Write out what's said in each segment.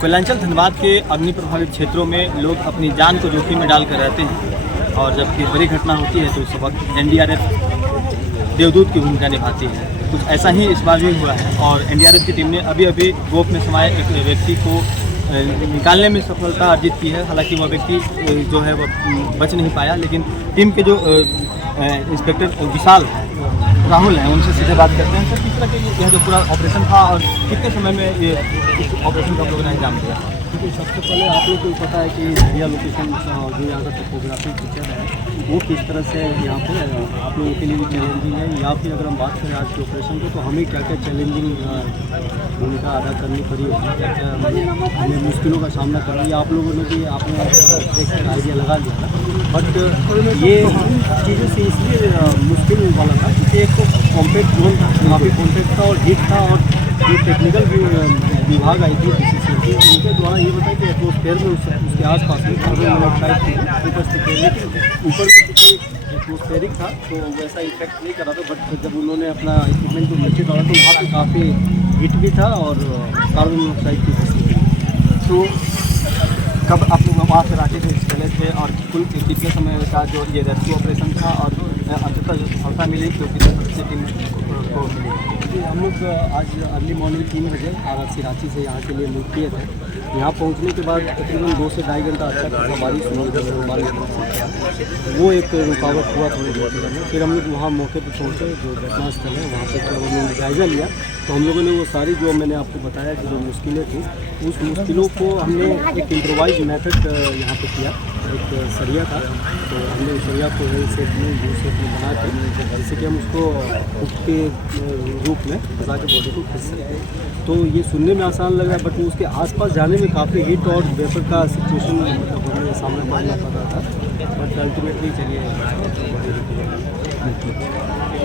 कोयलांचल धनबाद के अग्नि प्रभावित क्षेत्रों में लोग अपनी जान को जोखिम में डालकर रहते हैं और जब कोई बड़ी घटना होती है तो उस वक्त एनडीआरएफ देवदूत की भूमिका निभाती है। कुछ ऐसा ही इस बार भी हुआ है और एनडीआरएफ की टीम ने अभी गोप में समाये एक व्यक्ति को निकालने में सफलता अर्जित की है। हालांकि वह व्यक्ति जो है वह बच नहीं पाया, लेकिन टीम के जो इंस्पेक्टर विशाल राहुल हैं उनसे सीधे बात करते हैं। सर, किस तरह के यह जो पूरा ऑपरेशन था और कितने समय में ये इस ऑपरेशन का आप लोगों ने अंजाम दिया? क्योंकि सबसे पहले आप लोग को पता है कि झरिया लोकेशन जो यहाँ का टोपोग्राफी पिक्चर है वो किस तरह से यहाँ पे आप लोगों के लिए भी चैलेंजिंग है, या फिर अगर हम बात करें आज के ऑपरेशन को तो हमें क्या क्या चैलेंजिंग भूमिका अदा करनी पड़ी, क्या क्या हमें मुश्किलों का सामना कर लिया। आप लोगों ने भी आपने एक आइडिया लगा लिया था, बट ये चीज़ों से इसलिए मुश्किल वाला था क्योंकि एक तो कॉम्पैक्ट जोन था, वहाँ पर कॉन्टैक्ट था और हिट था, और जो टेक्निकल विभाग आई थी बीसीसी की, उनके द्वारा ये बताया कि एटमोस्फेयर में उसके आसपास में कार्बन मोनोऑक्साइड की उपस्थिति है, लेकिन ऊपर में चूँकि एटमोस्फेरिक था तो वैसा इफेक्ट नहीं कर रहा था। बट जब उन्होंने अपना इक्विपमेंट को नीचे डाला तो वहाँ पर काफ़ी हिट भी था और कार्बन मोनोऑक्साइड की उपस्थिति थी। तो कब आप लोग वहाँ से रांची से चले थे और कुल कितने समय का जो ये रेस्क्यू ऑपरेशन था और अंततः जो सफलता मिली तो कितने टीम को मिली? हम लोग आज अर्ली मॉर्निंग 3 बजे आरआरसी रांची से यहाँ के लिए मूव किए थे। यहाँ पहुँचने के बाद तकरीबन 2 से ढाई घंटा अच्छा खासा बारिश वो एक रुकावट हुआ थोड़ी देर में। फिर हम लोग वहाँ मौके पर पहुँचे, जो घटनास्थल है वहाँ पर जब हम लोगों ने जायज़ा लिया तो हम लोगों ने वो सारी जो मैंने आपको बताया कि जो मुश्किलें थी उस मुश्किलों को हमने एक इम्प्रोवाइज मेथड यहाँ पे किया। एक सरिया था तो हमने उस सरिया को यू शेप में बना कर जैसे कि हम उसको हुक के रूप में फंसा के बॉडी को खींच सकते हैं। तो ये सुनने में आसान लग रहा है बट उसके आसपास जाने में काफ़ी हिट और वेपर का सिचुएशन मतलब हमें सामने करना पड़ रहा था, बट अल्टीमेटली चलिए।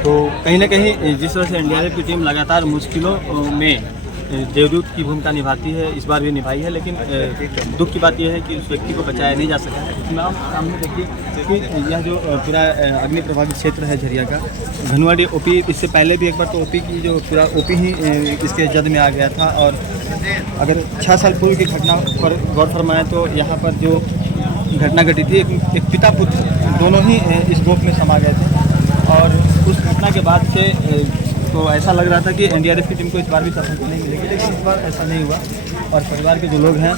तो कहीं ना कहीं जिस तरह से एनडीआरएफ की टीम लगातार मुश्किलों में देवदूत की भूमिका निभाती है, इस बार भी निभाई है, लेकिन दुख की बात यह है कि उस व्यक्ति को बचाया नहीं जा सका। नाम सामने देखिए कि यह जो पूरा अग्नि प्रभावित क्षेत्र है झरिया का, घनुआडी ओपी, इससे पहले भी एक बार तो ओपी की जो पूरा ओपी ही इसके जद में आ गया था। और अगर 6 साल पूर्व की घटना पर गौर फरमाएं तो यहाँ पर जो घटना घटी थी एक पिता पुत्र दोनों ही इस गोप में समा गए थे और उस घटना के बाद से तो ऐसा लग रहा था कि एनडीआरएफ की टीम को इस बार भी सफलता नहीं मिलेगी, लेकिन इस बार ऐसा नहीं हुआ और परिवार के जो लोग हैं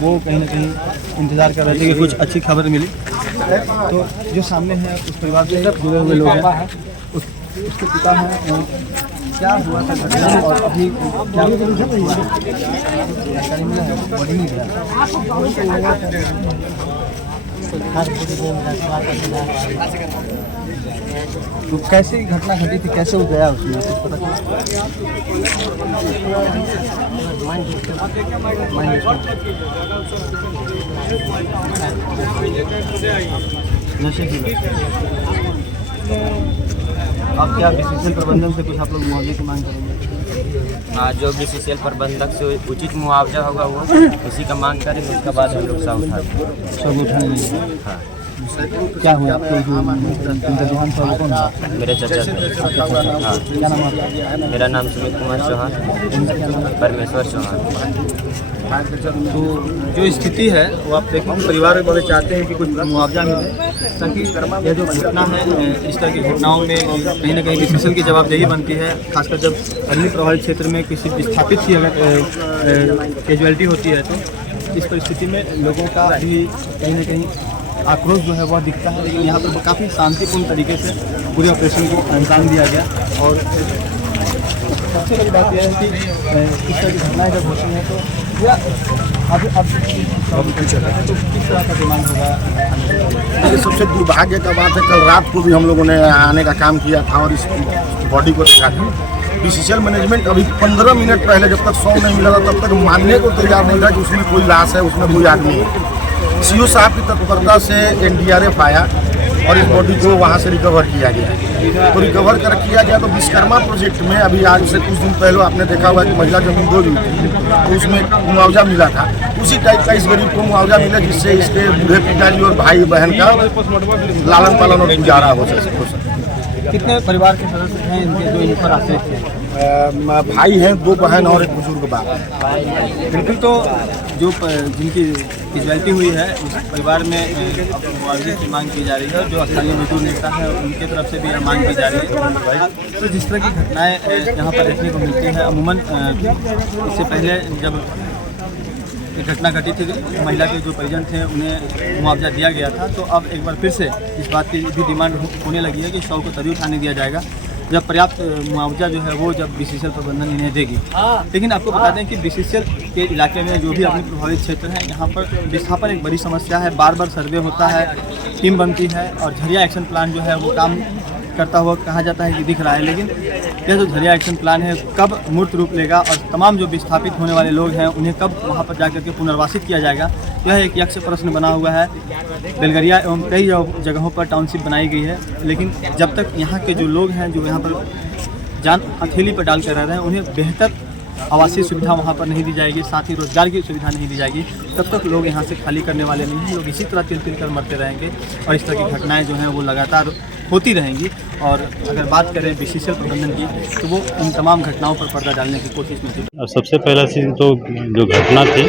वो कहीं ना कहीं इंतज़ार कर रहे थे कि कुछ अच्छी खबर मिली। तो जो सामने है उस परिवार से जुड़े हुए लोग हैं, उसके पिता हैं, क्या हुआ था घटना और अभी क्या जानकारी मिला है? बॉडी नहीं तो कैसे घटना घटी थी, कैसे वो गया उसमें कुछ पता नशे की? अब क्या बीसीसीएल प्रबंधन से कुछ आप लोग मुआवजे की मांग करेंगे? हाँ, जो बीसीसीएल प्रबंधक से उचित मुआवजा होगा वो उसी का मांग करेंगे, उसके बाद हम लोग सब उठाएंगे। हाँ। क्या हुआ आपको जो था कौन? मेरे चाचा थे। हाँ। क्या नाम आपका? मेरा नाम सुमित कुमार चौहान, परमेश्वर चौहान। तो जो स्थिति है वो आप देखें, परिवार वाले चाहते हैं कि कुछ मुआवजा मिले ताकि यह जो घटना है इस तरह की घटनाओं में कहीं ना कहीं बीसीसीएल की जवाबदेही बनती है, खासकर जब अग्नि प्रभावित क्षेत्र में किसी विस्थापित की अगर कैजुअलिटी होती है तो इस परिस्थिति में लोगों का भी कहीं ना कहीं आक्रोश जो है वह दिखता है। लेकिन यहाँ पर काफ़ी शांतिपूर्ण तरीके से पूरे ऑपरेशन को अंजाम दिया गया और सबसे बड़ी बात यह है कि इस तरह की घटनाएं जब होती हैं तो या अब किस तरह का डिमांड होगा? सबसे दुर्भाग्य का बात है, कल रात को भी हम लोगों ने आने का काम किया था और इस बॉडी को देखा था। बीसीसीएल मैनेजमेंट अभी 15 मिनट पहले जब तक 100 नहीं मिला था तब तक मानने को तैयार नहीं था कि उसमें कोई लाश है, उसमें कोई आदमी है। सीओ साहब की तत्परता से एनडीआरएफ आया और इस बॉडी को वहाँ से रिकवर किया गया। तो रिकवर कर किया गया तो विश्वकर्मा प्रोजेक्ट में अभी आज से कुछ दिन पहले आपने देखा हुआ कि महिला जमीन दो हुई थी तो उसमें मुआवजा मिला था। उसी टाइप का इस गरीब को मुआवजा मिला जिससे इसके बूढ़े पिताजी और भाई बहन का लालन पालन और गुजारा हो सके। कितने परिवार के सदस्य हैं इनके जो इन पर आश्रित थे? भाई हैं, 2 बहन और एक बुजुर्ग बाप। बिल्कुल, तो जो जिनकी कैजुअलिटी हुई है उस परिवार में अब मुआवजे की मांग की जा रही है, और जो स्थानीय मजदूर नेता है उनके तरफ से भी यह मांग की जा रही है। तो जिस तरह की घटनाएं यहाँ पर देखने को मिलती है, अमूमन इससे पहले जब एक घटना घटी थी, महिला के जो परिजन थे उन्हें मुआवजा दिया गया था, तो अब एक बार फिर से इस बात की भी डिमांड होने लगी है कि शव को तभी उठाने दिया जाएगा जब पर्याप्त मुआवजा जो है वो जब बीसीसीएल प्रबंधन इन्हें देगी। लेकिन आपको बता दें कि बीसीसीएल के इलाके में जो भी अपने प्रभावित क्षेत्र हैं, यहाँ पर विस्थापन एक बड़ी समस्या है। बार बार सर्वे होता है, टीम बनती है, और झरिया एक्शन प्लान जो है वो काम करता हुआ कहा जाता है कि दिख रहा है, लेकिन यह जो झरिया एक्शन प्लान है कब मूर्त रूप लेगा और तमाम जो विस्थापित होने वाले लोग हैं उन्हें कब वहाँ पर जाकर के पुनर्वासित किया जाएगा, यह एक यक्ष प्रश्न बना हुआ है। बेलगरिया एवं कई जगहों पर टाउनशिप बनाई गई है, लेकिन जब तक यहाँ के जो लोग हैं जो यहाँ पर जान हथेली पर डाल कर रह रहे हैं उन्हें बेहतर आवासीय सुविधा वहाँ पर नहीं दी जाएगी, साथ ही रोजगार की सुविधा नहीं दी जाएगी, तब तक लोग यहाँ से खाली करने वाले नहीं हैं। लोग इसी तरह तिल तिल कर मरते रहेंगे और इस तरह की घटनाएं जो हैं वो लगातार होती रहेंगी। और अगर बात करें बीसीसीएल प्रबंधन की, तो वो इन तमाम घटनाओं पर पर्दा डालने की कोशिश में थी। सबसे पहला चीज़ तो जो घटना थी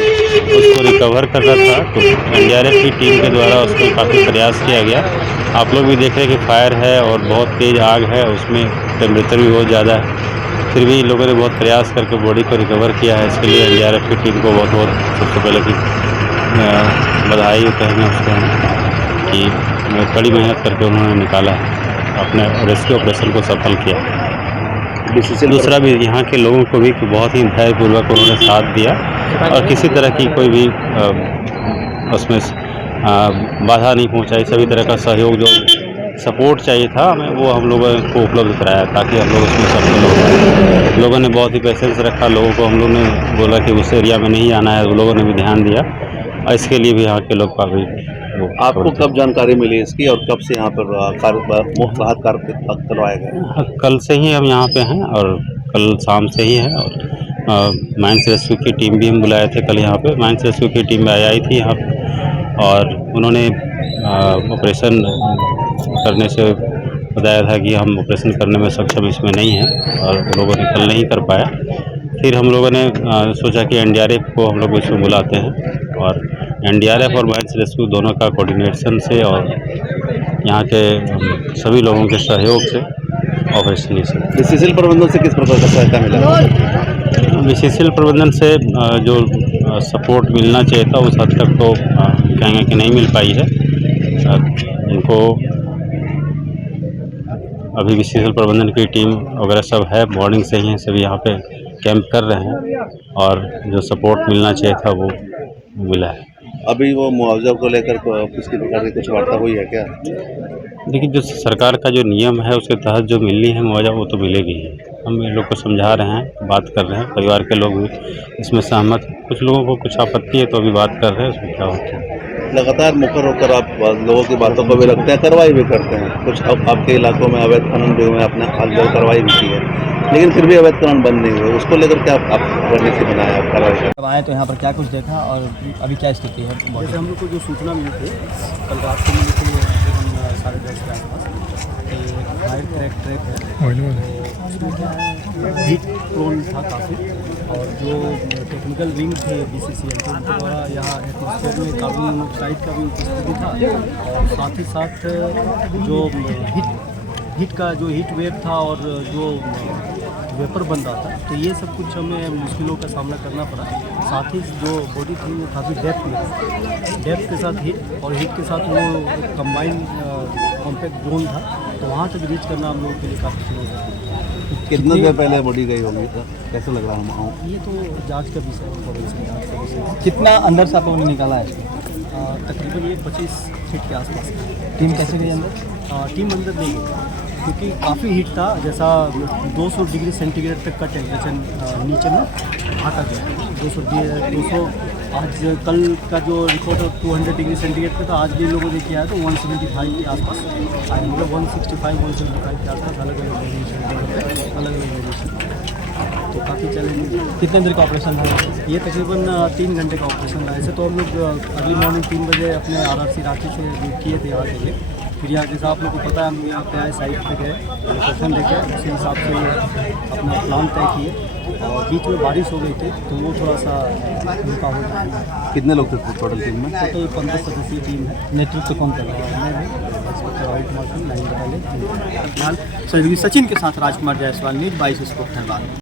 उसको रिकवर करना था, तो एनडीआरएफ की टीम के द्वारा उसमें काफ़ी प्रयास किया गया। आप लोग भी देख रहे हैं कि फायर है और बहुत तेज़ आग है, उसमें टेम्परेचर भी बहुत ज़्यादा है, फिर भी लोगों ने बहुत प्रयास करके बॉडी को रिकवर किया है। इसके लिए एनडीआरएफ की टीम को बहुत बहुत सबसे पहले की बधाई कहेंगे उसको कि कड़ी मेहनत करके उन्होंने निकाला है, अपने रेस्क्यू ऑपरेशन को सफल किया। दूसरा भी यहाँ के लोगों को भी बहुत ही धैर्यपूर्वक उन्होंने साथ दिया और किसी तरह की कोई भी उसमें बाधा नहीं पहुँचाई। सभी तरह का सहयोग जो सपोर्ट चाहिए था हमें वो हम लोगों को उपलब्ध कराया ताकि हम लोग उसमें सफल हो पाए। लोगों ने बहुत ही पेशेंस रखा, लोगों को हम लोग ने बोला कि उस एरिया में नहीं आना है, वो लोगों ने भी ध्यान दिया और इसके लिए भी यहाँ के लोग काफ़ी। आपको कब जानकारी मिली इसकी और कब से यहाँ पर मुफ्त राहत कार्य करवाया गया? कल से ही हम यहाँ पे हैं और कल शाम से ही है और माइंस रेस्क्यू की टीम भी हम बुलाए थे कल यहाँ पे। माइंस रेस्क्यू की टीम आई थी यहाँ पे और उन्होंने ऑपरेशन करने से बताया था कि हम ऑपरेशन करने में सक्षम इसमें नहीं हैं और उन लोगों ने कल नहीं कर पाया। फिर हम लोगों ने सोचा कि एनडीआरएफ को हम लोग इसमें बुलाते हैं और एनडीआरएफ और माइंस रेस्क्यू दोनों का कोऑर्डिनेशन से और यहाँ के सभी लोगों के सहयोग से ऑपरेशन से। बीसीसीएल प्रबंधन से किस प्रकार का सहायता मिला? बीसीसीएल प्रबंधन से जो सपोर्ट मिलना चाहिए था उस हद तक तो कहेंगे कि नहीं मिल पाई है। उनको अभी बीसीसीएल प्रबंधन की टीम वगैरह सब है, मॉर्निंग से ही हैं, सभी यहाँ पे कैंप कर रहे हैं और जो सपोर्ट मिलना चाहिए था वो मिला है। अभी वो मुआवजा को लेकर किसी प्रकार की कुछ वार्ता हुई है क्या? देखिए, जो सरकार का जो नियम है उसके तहत जो मिलनी है मुआवजा वो तो मिलेगी ही। हम इन लोग को समझा रहे हैं, बात कर रहे हैं, परिवार के लोग भी इसमें सहमत। कुछ लोगों को कुछ आपत्ति है तो अभी बात कर रहे हैं, उसमें क्या होता है। लगातार मुखर होकर आप लोगों की बातों को भी रखते हैं, कार्रवाई भी करते हैं। कुछ अब आपके इलाकों में अवैध खनन भी हुए, अपने हाल जल कार्रवाई भी की है, लेकिन फिर भी अवैध खनन बंद नहीं हुए। उसको लेकर क्या आप रणनीति बनाया, आप कार्रवाई अब आए तो यहाँ पर क्या कुछ देखा और अभी क्या स्थिति है? जैसे हम लोग को जो सूचना मिली थी कल रात को मिली थी 10:30 के आसपास कि फायर ट्रैक है, उसमें क्या है हीट प्रोन था काफ़ी, और जो टेक्निकल विंग थे बीसीसीएल के उनके द्वारा यहाँ एटमॉस्फेयर में कार्बन मोनोऑक्साइड का भी उपस्थिति था और साथ ही साथ जो हीट का जो हीट वेव था और जो वेपर बन रहा था, तो ये सब कुछ हमें मुश्किलों का सामना करना पड़ा। साथ ही जो बॉडी थी वो काफ़ी डेप्थ में थी, डेप्थ के साथ हीट और हीट के साथ वो कंबाइंड कॉम्पैक्ट जोन था, तो वहाँ तक रीच करना हम लोगों के लिए काफ़ी चुनौती थी। कितने देर पहले बॉडी गई होगी, कैसे लग रहा है? ये तो जांच का विषय है, फॉरेंसिक जांच का विषय है। कितना अंदर से आप लोगों ने निकाला है इसको? तकरीबन ये 25 फीट के आसपास का। टीम कैसे गई अंदर? टीम अंदर नहीं गई क्योंकि काफ़ी हीट था, जैसा 200 डिग्री सेंटीग्रेड तक का टेम्परेचर नीचे में भागा गया। 200 आज कल का जो रिपोर्ट है 200 डिग्री सेंटीग्रेड का था, आज भी लोगों ने किया है तो 175 के आसपास, आज मतलब 165-175 के आसपास अलग अलग वेरिएशन, तो काफ़ी चैलेंजिंग। कितने देर का ऑपरेशन है? ये तकरीबन 3 घंटे का ऑपरेशन है। ऐसे तो हम लोग अर्ली मॉर्निंग 3 बजे अपने RRC रांची से किए थे यहाँ के लिए, फिर यहाँ जैसा आप लोग को पता है हम लोग यहाँ पे आए साइड पे गए लोकेशन देखे उसी हिसाब से अपना प्लान तय किए और बीच में बारिश हो गई थी तो वो थोड़ा सा रुका हो गया। कितने लोग थे टोटल टीम में? टोटल 15 सदस्यीय टीम है। नेतृत्व कौन कर रहा है? मैं भी inspector Rahul Kumar Singh, line battalion. सहयोगी सचिन के साथ राजकुमार जायसवाल, न्यूज़ 22 स्पोर्ट धनबाद।